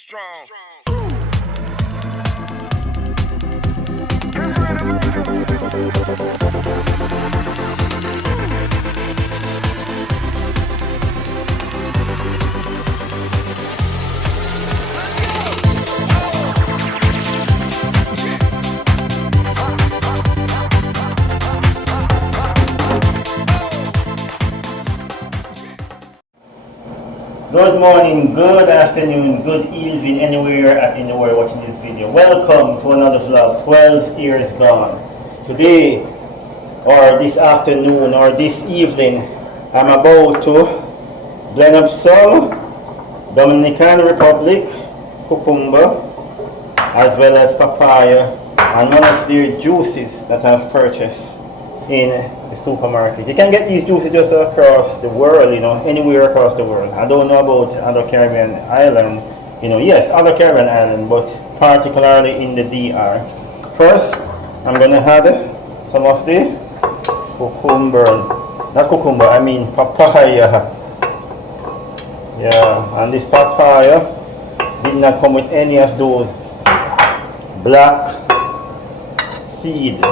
strong. Good morning, good afternoon, good evening, anywhere and anywhere watching this video. Welcome to another vlog, 12 years gone. Today, or this afternoon, or this evening, I'm about to blend up some Dominican Republic cucumber, as well as papaya, and one of their juices that I've purchased in the supermarket. You can get these juices just across the world, anywhere across the world. I don't know about other Caribbean island, yes, other Caribbean island, but particularly in the DR. First, I'm gonna add some of the papaya. Yeah, and this papaya did not come with any of those black seeds.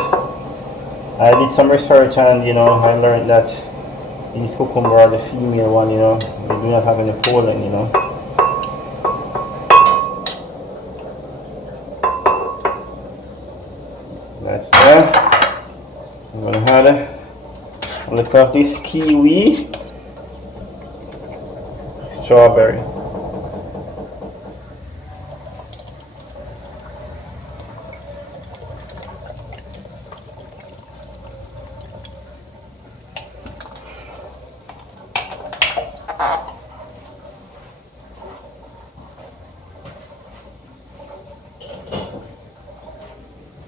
I did some research and I learned that these cucumber are the female one, they do not have any pollen, That's there. I'm gonna add a little of this kiwi, strawberry.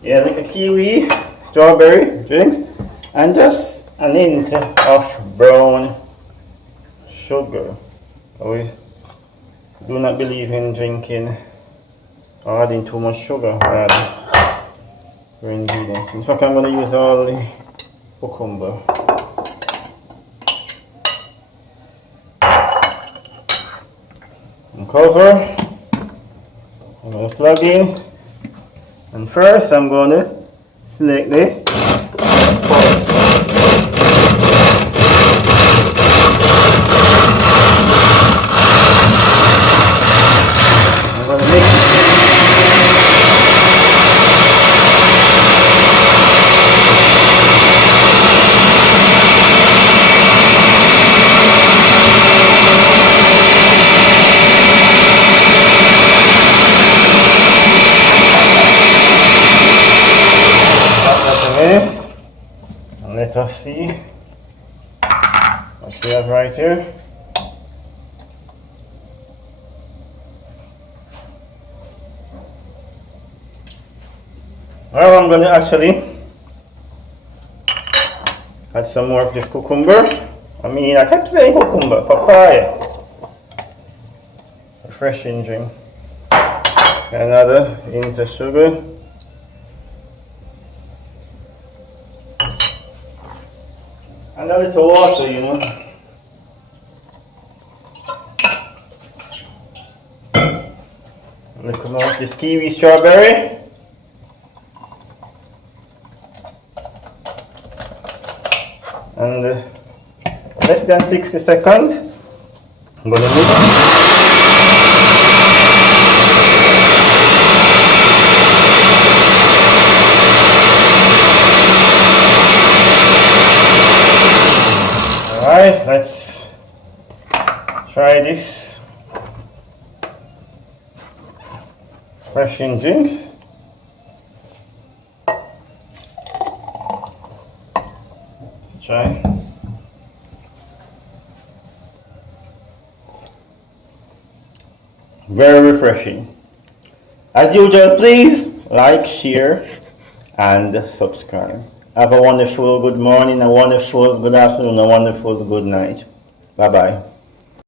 Yeah, like a kiwi, strawberry drinks, and just an hint of brown sugar. We do not believe in drinking or adding too much sugar for ingredients. In fact, I'm going to use all the cucumber. And cover. I'm going to plug in. And first, I'm going to select the pulse. I'm going to mix it. And let us see what we have right here. Now I'm going to actually add some more of this cucumber. I kept saying cucumber, papaya. Refreshing drink. Another hint of sugar. And a little water, A little more of this kiwi strawberry. And less than 60 seconds. I'm going to mix. Alright, let's try this refreshing drinks. Let's try. Very refreshing. As usual, please like, share, and subscribe. Have a wonderful good morning, a wonderful good afternoon, a wonderful good night. Bye-bye.